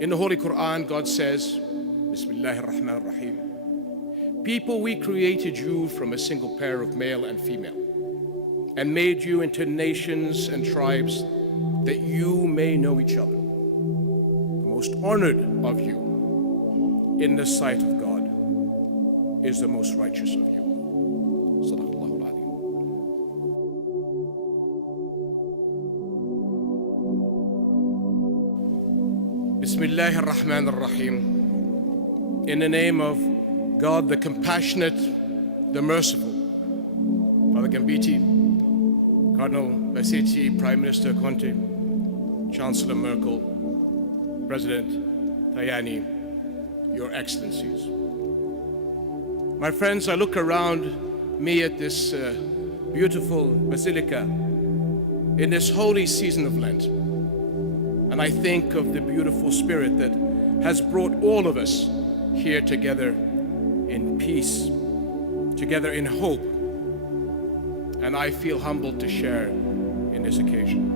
In the Holy Quran, God says, Bismillahir Rahmanir Rahim, people, we created you from a single pair of male and female, and made you into nations and tribes that you may know each other. The most honored of you in the sight of God is the most righteous of you. Sadaqallahu al-Azim. Bismillahir Rahmanir Rahim. In the name of God, the compassionate, the merciful. Father Gambiti, Cardinal Bassetti, Prime Minister Conte, Chancellor Merkel, President Tajani, Your Excellencies. My friends, I look around me at this beautiful basilica in this holy season of Lent, and I think of the beautiful spirit that has brought all of us here together in peace, together in hope, and I feel humbled to share in this occasion.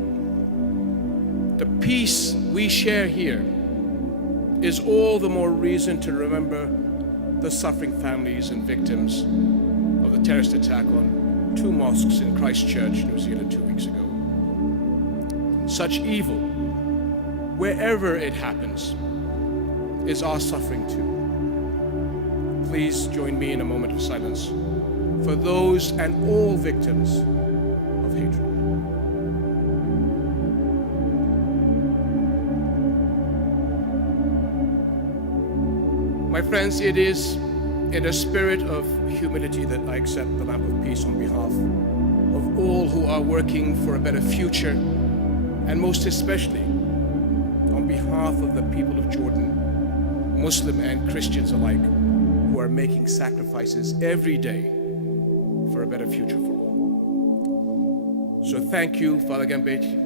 The peace we share here is all the more reason to remember the suffering families and victims of the terrorist attack on 2 mosques in Christchurch, New Zealand 2 weeks ago. Such evil, wherever it happens, is our suffering too. Please join me in a moment of silence for those and all victims of hatred. My friends, it is in a spirit of humility that I accept the lamp of peace on behalf of all who are working for a better future, and most especially on behalf of the people of Jordan, Muslim and Christians alike, who are making sacrifices every day for a better future for all. So thank you, Father Gambeti,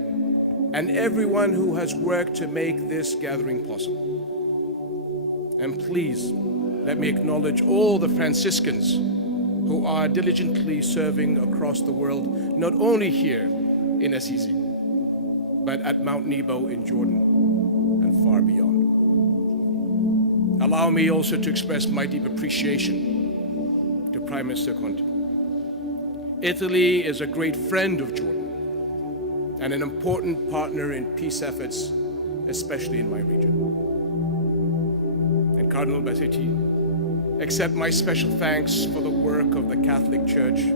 and everyone who has worked to make this gathering possible. And please, let me acknowledge all the Franciscans who are diligently serving across the world, not only here in Assisi, but at Mount Nebo in Jordan and far beyond. Allow me also to express my deep appreciation to Prime Minister Conte. Italy is a great friend of Jordan and an important partner in peace efforts, especially in my region. And Cardinal Bassetti, accept my special thanks for the work of the Catholic Church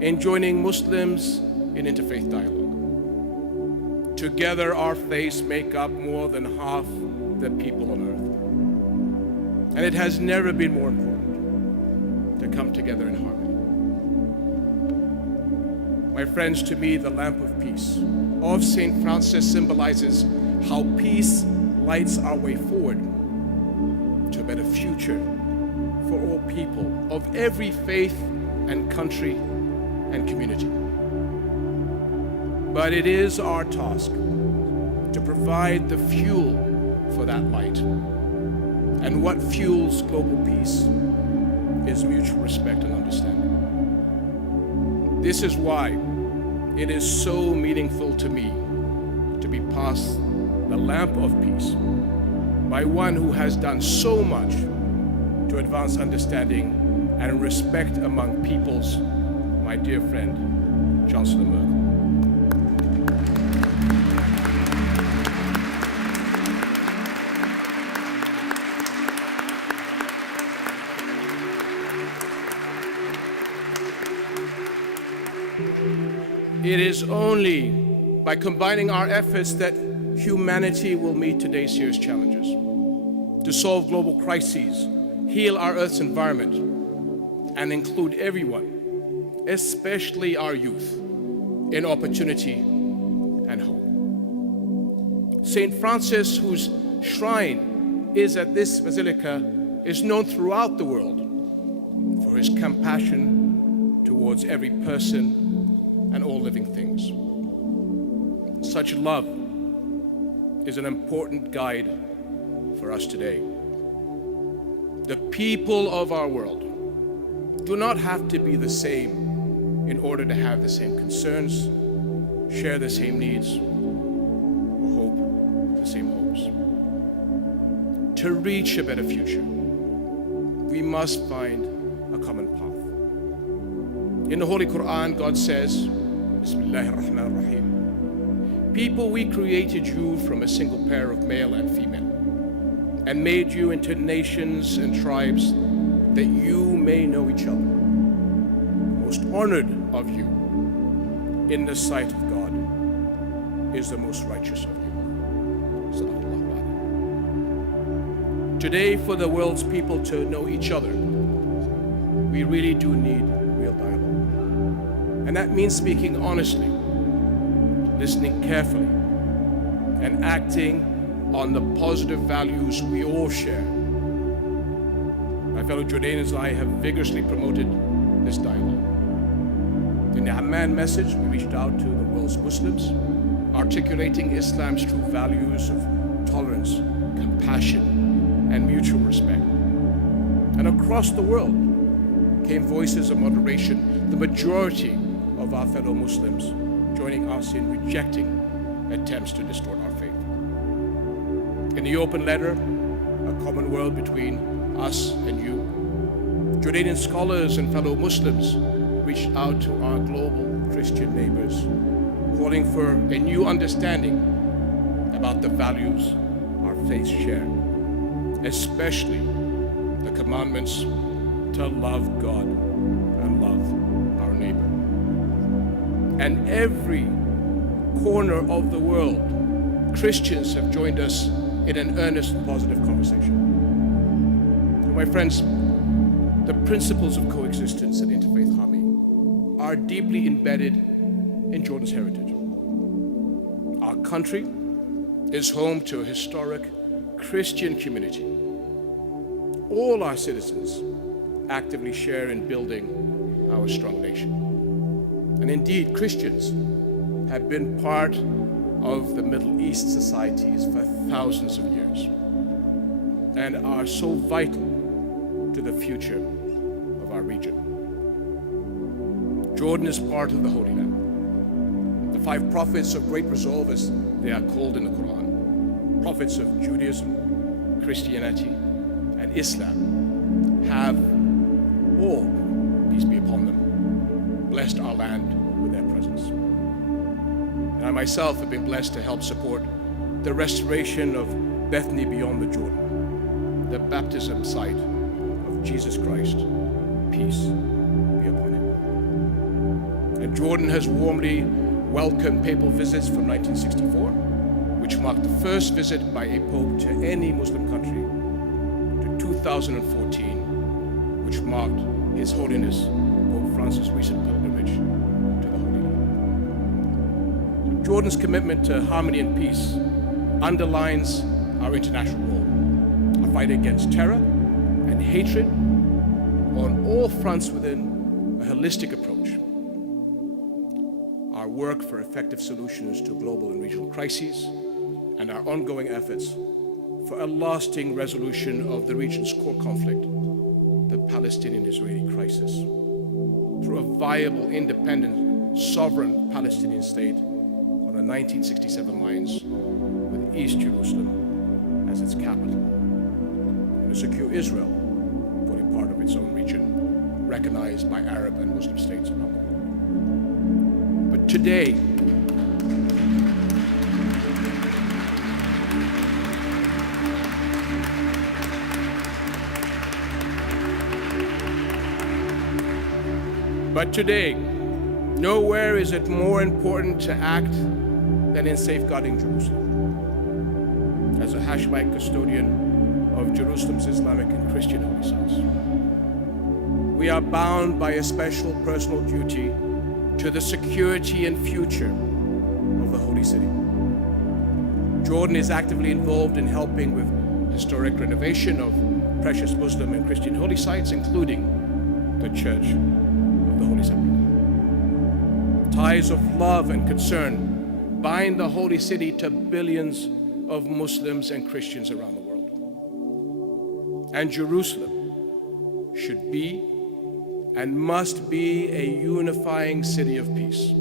in joining Muslims in interfaith dialogue. Together, our faiths make up more than half the people on earth. And it has never been more important to come together in harmony. My friends, to me, the lamp of peace of St. Francis symbolizes how peace lights our way forward to a better future for all people of every faith and country and community. But it is our task to provide the fuel for that light. And what fuels global peace is mutual respect and understanding. This is why it is so meaningful to me to be passed the lamp of peace by one who has done so much to advance understanding and respect among peoples, my dear friend, Chancellor Merkel. It is only by combining our efforts that humanity will meet today's serious challenges, to solve global crises, heal our Earth's environment, and include everyone, especially our youth, in opportunity and hope. Saint Francis, whose shrine is at this basilica, is known throughout the world for his compassion towards every person and all living things. Such love is an important guide for us today. The people of our world do not have to be the same in order to have the same concerns, share the same needs, or hope the same hopes. to reach a better future, we must find a common path. In the Holy Quran, God says, Bismillahir Rahmanir Rahim, people, we created you from a single pair of male and female, and made you into nations and tribes that you may know each other. The most honored of you in the sight of God is the most righteous of you. Today, for the world's people to know each other, we really do need real dialogue. And that means speaking honestly, listening carefully, and acting on the positive values we all share. My fellow Jordanians and I have vigorously promoted this dialogue. In the Amman message, we reached out to the world's Muslims, articulating Islam's true values of tolerance, compassion, and mutual respect. And across the world came voices of moderation, the majority of our fellow Muslims joining us in rejecting attempts to distort our faith. In the open letter, A Common World Between Us and You, Jordanian scholars and fellow Muslims reached out to our global Christian neighbors, calling for a new understanding about the values our faiths share, especially the commandments to love God and love our neighbor. And every corner of the world, Christians have joined us in an earnest and positive conversation. So my friends, the principles of coexistence and interfaith harmony are deeply embedded in Jordan's heritage. Our country is home to a historic Christian community. All our citizens actively share in building our strong nation. And indeed, Christians have been part of the Middle East societies for thousands of years and are so vital to the future of our region. Jordan is part of the Holy Land. The 5 prophets of great resolve, as they are called in the Quran, prophets of Judaism, Christianity, and Islam, have all, peace be upon them, blessed our land with their presence. And I myself have been blessed to help support the restoration of Bethany beyond the Jordan, the baptism site of Jesus Christ, peace be upon him. And Jordan has warmly welcomed papal visits from 1964, which marked the first visit by a pope to any Muslim country, to 2014, which marked His Holiness Pope Francis' recent pilgrimage to the Holy Land. Jordan's commitment to harmony and peace underlines our international role, a fight against terror and hatred on all fronts within a holistic approach. Our work for effective solutions to global and regional crises, and our ongoing efforts for a lasting resolution of the region's core conflict, the Palestinian-Israeli crisis, through a viable, independent, sovereign Palestinian state on the 1967 lines with East Jerusalem as its capital, and a secure Israel, fully part of its own region, recognized by Arab and Muslim states around the world. But today, nowhere is it more important to act than in safeguarding Jerusalem. As a Hashemite custodian of Jerusalem's Islamic and Christian holy sites, we are bound by a special personal duty to the security and future of the holy city. Jordan is actively involved in helping with historic renovation of precious Muslim and Christian holy sites, including the Church of the Holy Sepulchre. Ties of love and concern bind the holy city to billions of Muslims and Christians around the world. And Jerusalem should be and must be a unifying city of peace.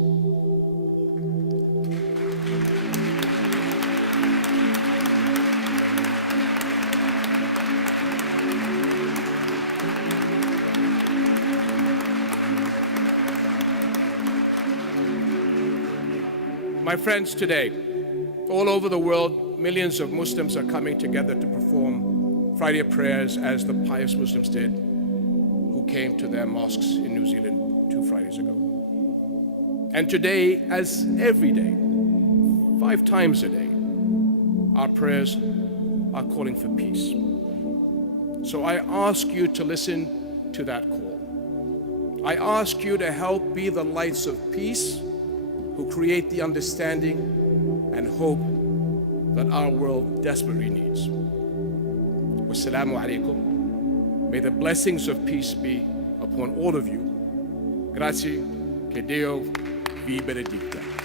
My friends, today, all over the world, millions of Muslims are coming together to perform Friday prayers as the pious Muslims did who came to their mosques in New Zealand 2 Fridays ago. And today, as every day, 5 times a day, our prayers are calling for peace. So I ask you to listen to that call. I ask you to help be the lights of peace who create the understanding and hope that our world desperately needs. Wassalamu alaikum. May the blessings of peace be upon all of you. Grazie, che Dio vi benedicta.